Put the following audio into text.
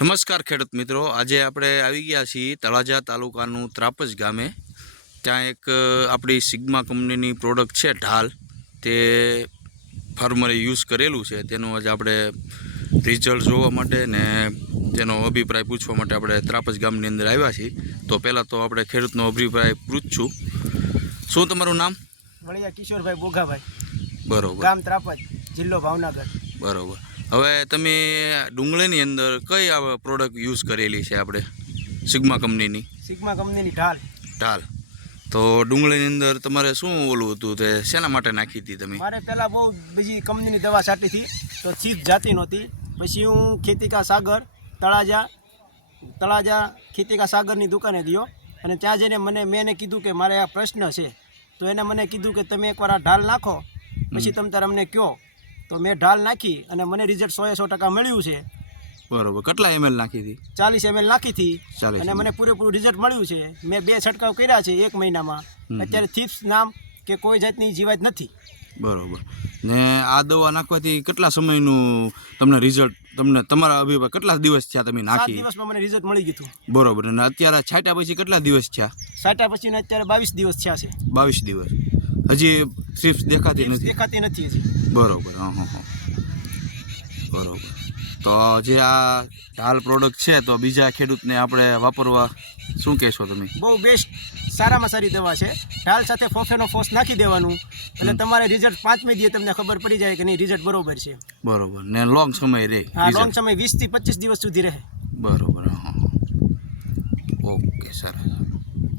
નમસ્કાર ખેડૂત મિત્રો. આજે આપણે આવી ગયા છીએ તળાજા તાલુકાનું ત્રાપજ ગામે. ત્યાં એક આપણી સિગ્મા કંપનીની પ્રોડક્ટ છે ઢાલ. તે ફાર્મરે યુઝ કરેલું છે. તેનું આજે આપણે રિઝલ્ટ જોવા માટે ને તેનો અભિપ્રાય પૂછવા માટે આપણે ત્રાપજ ગામની અંદર આવ્યા છીએ. તો પહેલાં તો આપણે ખેડૂતનો અભિપ્રાય પૂછશું. શું તમારું નામ? વળિયા કિશોરભાઈ બોઘાભાઈ. બરોબર. ગામ ત્રાપજ જિલ્લો ભાવનગર. બરોબર. હવે તમે ડુંગળીની અંદર કઈ આ પ્રોડક્ટ યુઝ કરેલી છે આપણે? સિગ્મા કંપનીની સિગ્મા કંપનીની ઢાલ. ઢાલ. તો ડુંગળીની અંદર તમારે શું ઓલું હતું તે? શેના માટે નાખી હતી તમે? મારે પહેલાં બહુ બીજી કંપનીની દવા છાંટી હતી તો ચીજ જાતી નહોતી. પછી હું ખેતિકા સાગર તળાજા તળાજા ખેતિકા સાગરની દુકાને ગયો અને ત્યાં જઈને મને મેં એને કીધું કે મારે આ પ્રશ્ન છે. તો એને મને કીધું કે તમે એકવાર આ ઢાલ નાખો પછી તમે તારે અમને કહો. તો મેં ઢાલ નાખી અને મને રિઝલ્ટ સો એ સો ટકા મળ્યું છે. બરોબર. કેટલા એમએલ નાખી હતી? ચાલીસ એમએલ નાખી હતી 40 અને મને પૂરેપૂરું રિઝલ્ટ મળ્યું છે. મેં બે છંટકાવ કર્યા છે એક મહિનામાં. અત્યારે થીપ્સ નામ કે કોઈ જાતની જીવાત નથી. બરોબર. ને આ દવા નાખવાથી કેટલા સમયનું તમને રિઝલ્ટ તમને તમારા અભિપ્રાય કેટલા દિવસ થયા તમે નાખી? દિવસમાં મને રિઝલ્ટ મળી ગયું બરોબર. અને અત્યારે છાંટ્યા પછી કેટલા દિવસ થયા? છાંટ્યા પછી અત્યારે બાવીસ દિવસ થયા છે. બાવીસ દિવસ. હજી સ્ટ્રીપ્સ દેખાતી નથી. દેખાતી નથી હજી. બરોબર હા હા હા. બરોબર. તો જે આ હાલ પ્રોડક્ટ છે તો બીજા ખેડૂતને આપણે વાપરવા શું કહેશો તમે? બહુ બેસ્ટ સારામાં સારી દવા છે. ઢાલ સાથે ફોફેનો ફોસ નાખી દેવાનું એટલે તમારે રિઝલ્ટ પાંચમી દીએ તમને ખબર પડી જાય કે નહીં રિઝલ્ટ બરોબર છે. બરોબર. ને લોંગ સમય રહે હા લોંગ. સમય વીસથી પચીસ દિવસ સુધી રહે. બરોબર હા હા ઓકે સરસ